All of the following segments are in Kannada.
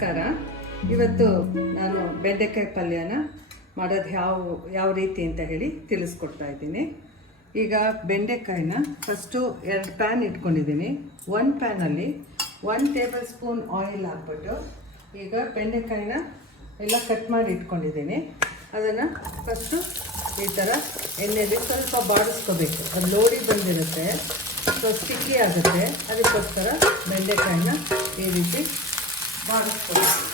ನಮಸ್ಕಾರ. ಇವತ್ತು ನಾನು ಬೆಂಡೆಕಾಯಿ ಪಲ್ಯನ ಮಾಡೋದು ಯಾವ ರೀತಿ ಅಂತ ಹೇಳಿ ತಿಳಿಸ್ಕೊಡ್ತಾ ಇದ್ದೀನಿ. ಈಗ ಬೆಂಡೆಕಾಯಿನ ಫಸ್ಟು 2 ಪ್ಯಾನ್ ಇಟ್ಕೊಂಡಿದ್ದೀನಿ. 1 ಪ್ಯಾನಲ್ಲಿ 1 ಟೇಬಲ್ ಸ್ಪೂನ್ ಆಯಿಲ್ ಹಾಕ್ಬಿಟ್ಟು ಈಗ ಬೆಂಡೆಕಾಯಿನ ಎಲ್ಲ ಕಟ್ ಮಾಡಿ ಇಟ್ಕೊಂಡಿದ್ದೀನಿ. ಅದನ್ನು ಫಸ್ಟು ಈ ಥರ ಎಣ್ಣೆಲಿ ಸ್ವಲ್ಪ ಬಾಡಿಸ್ಕೋಬೇಕು. ಅದು ಲೋಡಿ ಬಂದಿರುತ್ತೆ, ಸೊ ಸ್ಟಿಕ್ಕಿ ಆಗುತ್ತೆ. ಅದಕ್ಕೋಸ್ಕರ ಬೆಂಡೆಕಾಯಿನ ಈ ರೀತಿ ಬಾಡಿಸ್ಕೊಳ್ಬೇಕು.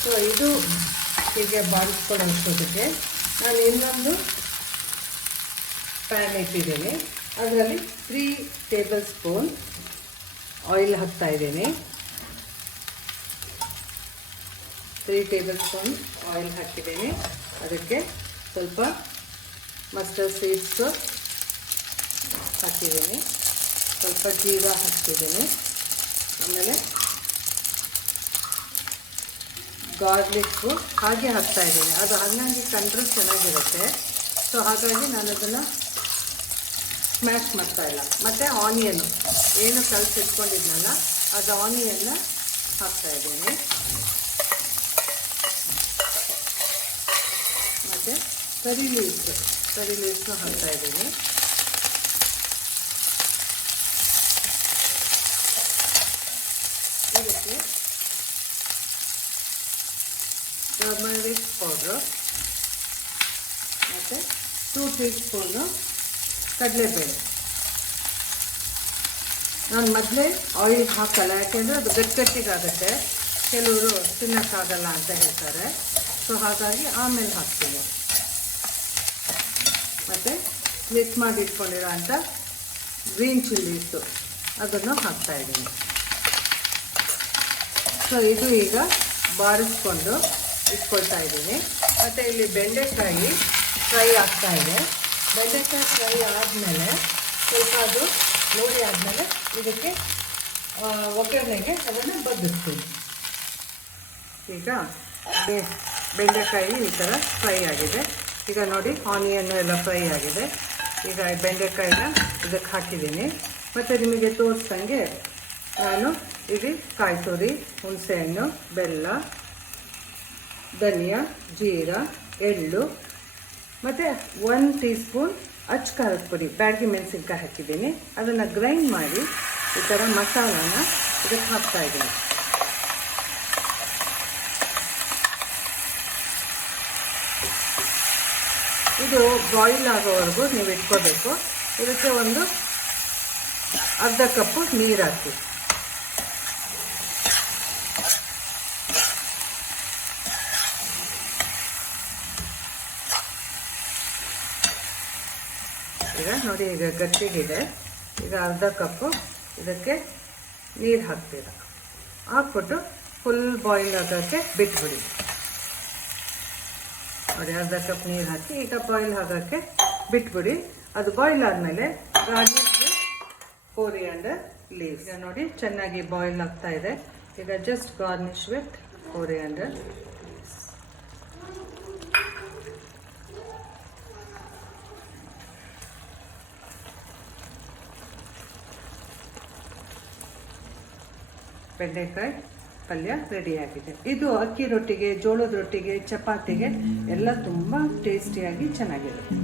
ಸೊ ಇದು ಹೀಗೆ ಬಾಡಿಸ್ಕೊಳ್ಳೋಷ್ಟೊತ್ತಿಗೆ ನಾನು ಇನ್ನೊಂದು ಪ್ಯಾನ್ ಇಟ್ಟಿದ್ದೀನಿ. ಅದರಲ್ಲಿ 3 ಟೇಬಲ್ ಸ್ಪೂನ್ ಆಯಿಲ್ ಹಾಕ್ತಾಯಿದ್ದೀನಿ. 3 ಟೇಬಲ್ ಸ್ಪೂನ್ ಆಯಿಲ್ ಹಾಕಿದ್ದೀನಿ. ಅದಕ್ಕೆ ಸ್ವಲ್ಪ ಮಸ್ಟರ್ಡ್ ಸೀಡ್ಸು ಹಾಕಿದ್ದೀನಿ, ಸ್ವಲ್ಪ ಜೀರ ಹಾಕ್ತಿದ್ದೀನಿ, ಆಮೇಲೆ ಗಾರ್ಲಿಕ್ಕು ಹಾಗೆ ಹಾಕ್ತಾಯಿದ್ದೀನಿ. ಅದು ಹಂಗಾಗಿ ಕಂಡ್ರೂ ಚೆನ್ನಾಗಿರುತ್ತೆ. ಸೊ ಹಾಗಾಗಿ ನಾನು ಅದನ್ನು ಸ್ಮ್ಯಾಶ್ ಮಾಡ್ತಾಯಿಲ್ಲ. ಮತ್ತು ಆನಿಯನ್ನು ಏನು ಕಲಸಿಟ್ಕೊಂಡಿದ್ನಲ್ಲ ಅದು ಆನಿಯನ್ನ ಹಾಕ್ತಾಯಿದ್ದೀನಿ. ಮತ್ತು ಕರಿ ಲೀವ್ಸ್ನು ಹಾಕ್ತಾಯಿದ್ದೀನಿ. ಇದಕ್ಕೆ ಟರ್ಮರಿಕ್ ಪೌಡ್ರು ಮತ್ತು 2 ಟೀ ಸ್ಪೂನು ಕಡಲೆಬೇಳೆ. ನಾನು ಮೊದಲೇ ಆಯಿಲ್ ಹಾಕಲ್ಲ, ಯಾಕೆಂದರೆ ಅದು ಗಟ್ಟಿಗಾಗುತ್ತೆ. ಕೆಲವರು ತಿನ್ನೋಕ್ಕಾಗಲ್ಲ ಅಂತ ಹೇಳ್ತಾರೆ. ಸೊ ಹಾಗಾಗಿ ಆಮೇಲೆ ಹಾಕ್ತೀನಿ. ಮತ್ತು ಸ್ಲಿಟ್ ಮಾಡಿ ಇಟ್ಕೊಂಡಿರೋ ಅಂಥ ಗ್ರೀನ್ ಚಿಲ್ಲೀಸು ಅದನ್ನು ಹಾಕ್ತಾಯಿದ್ದೀನಿ. ಸೊ ಇದು ಈಗ ಬಾಡಿಸ್ಕೊಂಡು ಇಟ್ಕೊಳ್ತಾ ಇದ್ದೀನಿ. ಮತ್ತು ಇಲ್ಲಿ ಬೆಂಡೆಕಾಯಿ ಫ್ರೈ ಆಗ್ತಾಯಿದೆ. ಬೆಂಡೆಕಾಯಿ ಫ್ರೈ ಆದಮೇಲೆ ಸ್ವಲ್ಪ ಅದು ನೋಡಿ ಆದಮೇಲೆ ಇದಕ್ಕೆ ಒಗ್ಗರಣೆಗೆ ಅದನ್ನು ಬಗ್ಗಿಸ್ತೀನಿ. ಈಗ ಬೆಂಡೆಕಾಯಿ ಈ ಥರ ಫ್ರೈ ಆಗಿದೆ. ಈಗ ನೋಡಿ ಆನಿಯನ್ನು ಎಲ್ಲ ಫ್ರೈ ಆಗಿದೆ. ಈಗ ಬೆಂಡೆಕಾಯಿನ ಇದಕ್ಕೆ ಹಾಕಿದ್ದೀನಿ. ಮತ್ತು ನಿಮಗೆ ತೋರಿಸ್ದಂಗೆ ನಾನು ಇಲ್ಲಿ ಕಾಯಿ ತುರಿ, ಹುಣಸೆಹಣ್ಣು, ಬೆಲ್ಲ, ಧನಿಯಾ, ಜೀರಾ, ಎಳ್ಳು ಮತ್ತು 1 ಟೀ ಸ್ಪೂನ್ ಅಚ್ಚ ಖಾರದ ಪುಡಿ, ಬ್ಯಾಡಗಿ ಮೆಣಸಿನ್ಕಾಯಿ ಹಾಕಿದ್ದೀನಿ. ಅದನ್ನು ಗ್ರೈಂಡ್ ಮಾಡಿ ಈ ಥರ ಮಸಾಲಾನ ಇದಕ್ಕೆ ಹಾಕ್ತಾಯಿದ್ದೀನಿ. ಇದು ಬಾಯ್ಲ್ ಆಗೋವರೆಗೂ ನೀವು ಇಟ್ಕೋಬೇಕು. ಇದಕ್ಕೆ ಒಂದು ಅರ್ಧ ಕಪ್ಪು ನೀರು ಹಾಕಿ. ಈಗ ನೋಡಿ, ಈಗ ಗಟ್ಟಿಗಿದೆ. ಈಗ ಅರ್ಧ ಕಪ್ಪು ಇದಕ್ಕೆ ನೀರು ಹಾಕ್ತೀರ. ಹಾಕ್ಬಿಟ್ಟು ಫುಲ್ ಬಾಯ್ಲ್ ಆಗೋಕ್ಕೆ ಬಿಟ್ಬಿಡಿ. ನೋಡಿ, ಅರ್ಧ ಕಪ್ ನೀರು ಹಾಕಿ ಈಗ ಬಾಯ್ಲ್ ಆಗೋಕ್ಕೆ ಬಿಟ್ಬಿಡಿ. ಅದು ಬಾಯ್ಲ್ ಆದಮೇಲೆ ಗಾರ್ಲಿಕ್, ಕೊರಿಯಾಂಡರ್ ಲೀವ್ಸ್. ಈಗ ನೋಡಿ ಚೆನ್ನಾಗಿ ಬಾಯ್ಲ್ ಆಗ್ತಾ ಇದೆ. ಈಗ ಜಸ್ಟ್ ಗಾರ್ನಿಷ್ ವಿತ್ ಕೊರಿಯಾಂಡರ್. ಬೆಂಡೆಕಾಯಿ ಪಲ್ಯ ರೆಡಿಯಾಗಿದೆ. ಇದು ಅಕ್ಕಿ ರೊಟ್ಟಿಗೆ, ಜೋಳದ ರೊಟ್ಟಿಗೆ, ಚಪಾತಿಗೆ ಎಲ್ಲ ತುಂಬ ಟೇಸ್ಟಿಯಾಗಿ ಚೆನ್ನಾಗಿರುತ್ತೆ.